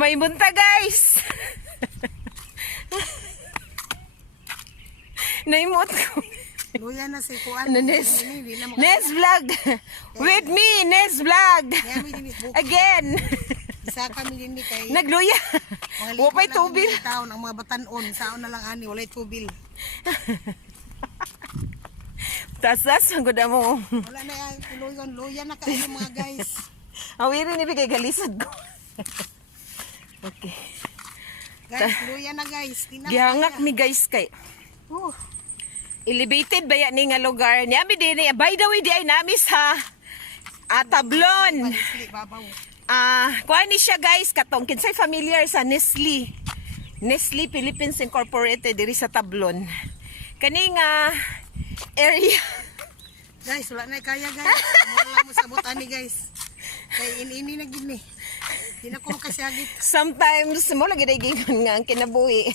May munta guys. Naimot ko. Luya na si Kuan. Nes vlog. With me, Nes vlog. Again. Isa kami din ni kay. Nagluya. Wapay tubil. Taon ang mga batanon, saon na lang ani, walay tubil. Tasas ang guda mo. Wala na yan, luya na kayo mga guys. Awiri ni bigay galisod ko. Okay. Guys, luya na guys. Gihangak mi guys kay. Elevated ba yan nga lugar? Niyami din niya. By the way, di ay nami sa Tablon. Kuha ni siya guys, katong kinsay familiar sa Nestle. Nestle Philippines Incorporated diri sa Tablon. Kaning area. Guys, wala na kaya guys. Wala mo sabot ani guys. Kay ini na gid ni. Di na ko makasyagit. Sometimes mo lagi gingon nga ang kinabuhi.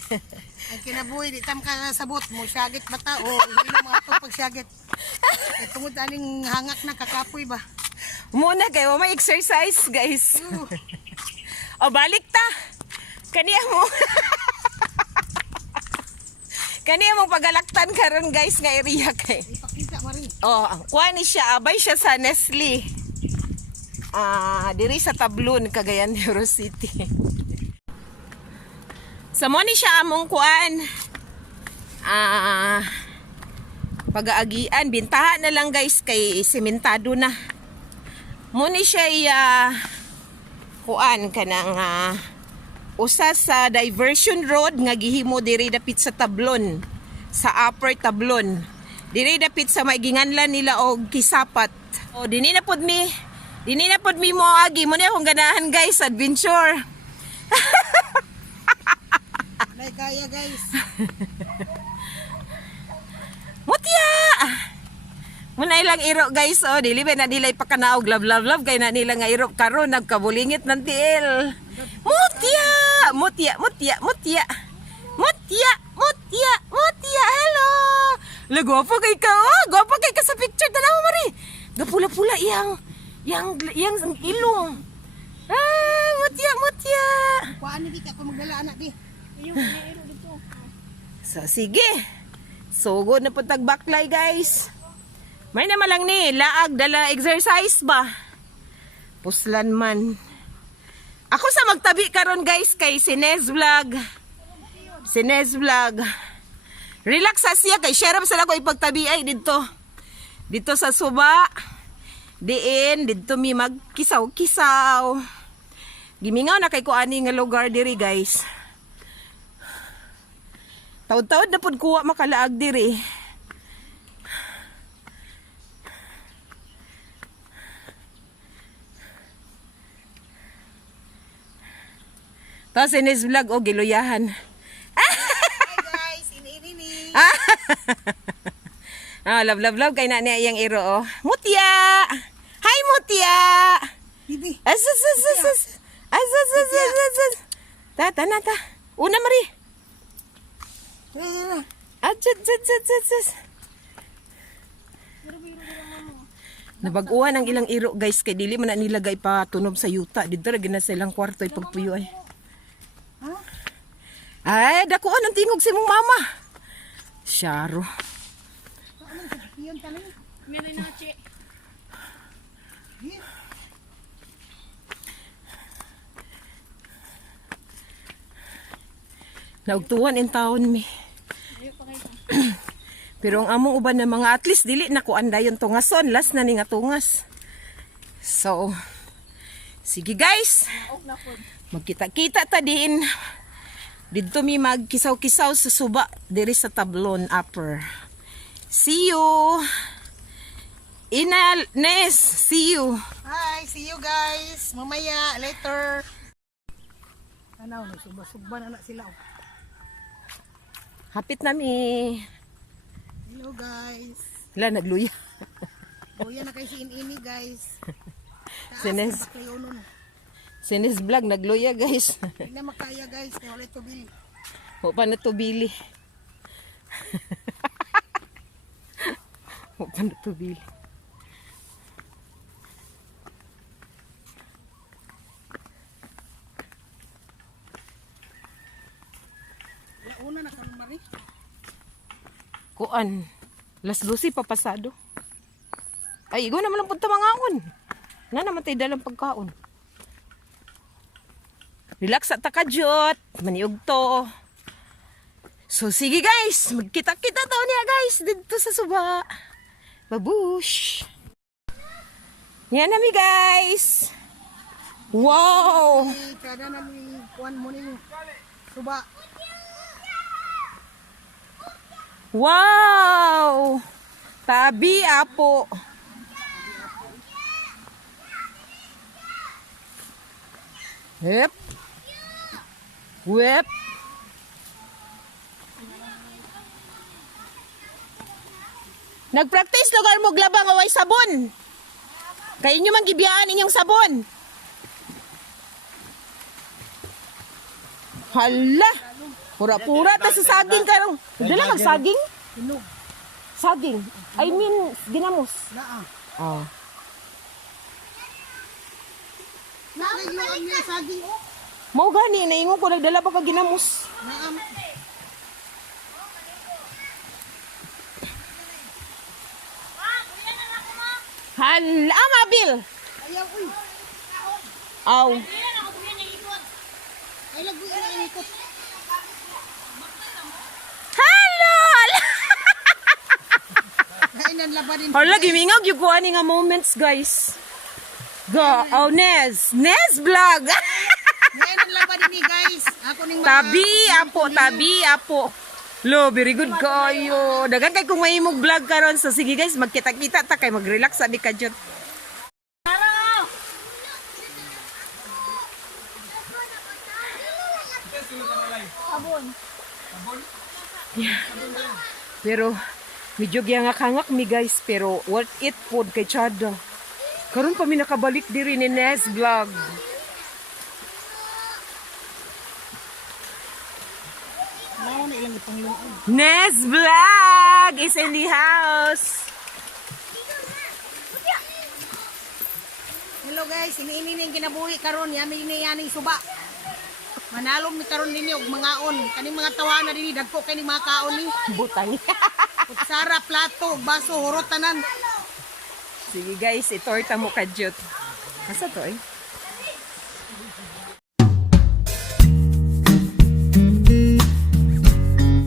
Ang kinabuhi di tam ka sabot mo syagit bata o hindi na mga pagsyagit. Kay tungod aning hangak na kakapoy ba. Muna kayo may exercise guys. O balik ta. Kaniya mo. Kaniya mong pagalaktan karon guys nga area kay. Ipakita mari. Oh, kuha ni siya, abay siya sa Nestle. Diri sa Tablon, Cagayan de Oro City. Sa mo ni siya among kuan. Pag-aagian, bintahan na lang guys kay sementado na. Mo ni siya kuan kanang usa sa diversion road nga gihimo diri dapit sa Tablon, sa Upper Tablon. Diri dapit sa maiginganlan nila og Kisapat. O dinhi na pod mi mo agi mo na akong ganahan guys, adventure. Nay kaya guys. Mutya. Muna ilang iro guys, oh dili ba na nila ipakanaog love kay na nila nga iro karon nagkabulingit ng tiil. Mutya, hello. La gwapo kay ka, gwapo kay ka sa picture tanaw mari. Gapula-pula yang ilong. Mutya. Kuan ni ka ko magdala anak di. Ayun, iro dito. So sige. Sugod na pud tag baklay guys. May naman lang ni laag dala exercise ba. Puslan man. Ako sa magtabi karon guys kay Nes vlog. Relax sa siya kay share up sila ko ipagtabi ay dito. Dito sa suba. Dito mi magkisaw-kisaw. Gimingaw na kay ko ani nga lugar diri guys. Taud-taud na pud kuha makalaag diri. Tapos Nes vlog o giluyahan. Hi guys, ini. Love kay na niya iyang iro oh. Mutya. Hi Mutya. Bibi. Asas. Ta. Una mari. Nabaguan ang ilang iro guys kay dili man na nilagay pa tunob sa yuta. Dito ra gina silang kwarto ipagpuyo ay. Ay, dako anong tingog si mong mama. Syaro. Naugtuan in taon mi. Pero ang among uban na mga at least dili na ko andayon tungason. Last na ni nga tungas. So, sige guys. Magkita-kita ta din. Dito mi magkisaw-kisaw sa suba diri sa Tablon Upper. See you. Nes, see you. Hi, see you guys. Mamaya, later. Ano, nagsuba-suba na sila. Hapit na mi. Hello guys. Wala, nagluya. Luya na kay ini guys. Si Nes vlog, nagluya guys. Hindi na makaya guys, kaya wala tubili. O pa na tubili. O pa na tubili. kuan. Las 12 papasado. Ay, igo naman ang punta mangaon. Na naman tayo dalang pagkaon. Relax at takajot. Maniog to. So, sige guys. Magkita-kita to niya guys. Dito sa suba. Babush. Yan nami guys. Wow. Kada na ni kuan mo ning suba. Wow. Tabi apo. Hep. Whip. Nagpractice lugar mo glabang away sabon. Kayo nyo man gibiyaan inyong sabon. Hala. Pura-pura ta sa saging karong. Dala kag saging? Hinog. Saging. I mean, ginamos. Naa. Oh. Naa yung ang niya saging oh. Mao gani naingon ko nagdala pa ka ginamos. Naa. Hala, mabil. Ayaw uy. Aw. Ay lagu ina ikot. Hala. Kainan laban din. Hala, gimingog yung kuha ni nga moments, guys. Go. Oh, Nez. Nez vlog. Kainan laban din ni guys. Ako ning Tabi, apo. Tabi, apo. Lo, very good kayo. Dagan kay kung may mong vlog karon. So, sige guys, magkita-kita ta kay mag-relax sa di ka dyan. Yeah. Pero, medyo giyangak-hangak mi guys. Pero, worth it food kay Chada. Karon pa mi nakabalik diri ni Nez vlog. Mao na ilang ipangluon. Nez vlog is in the house. Hello guys, ini ning kinabuhi karon yami ni yaning suba. Manalom mi karon ninyo og mangaon. Kaning mga tawana dinhi dagko kay mga kaon ni. Butang. Kutsara, plato, baso, hurot tanan. Sige guys, itorta mo kadyot. Asa to eh?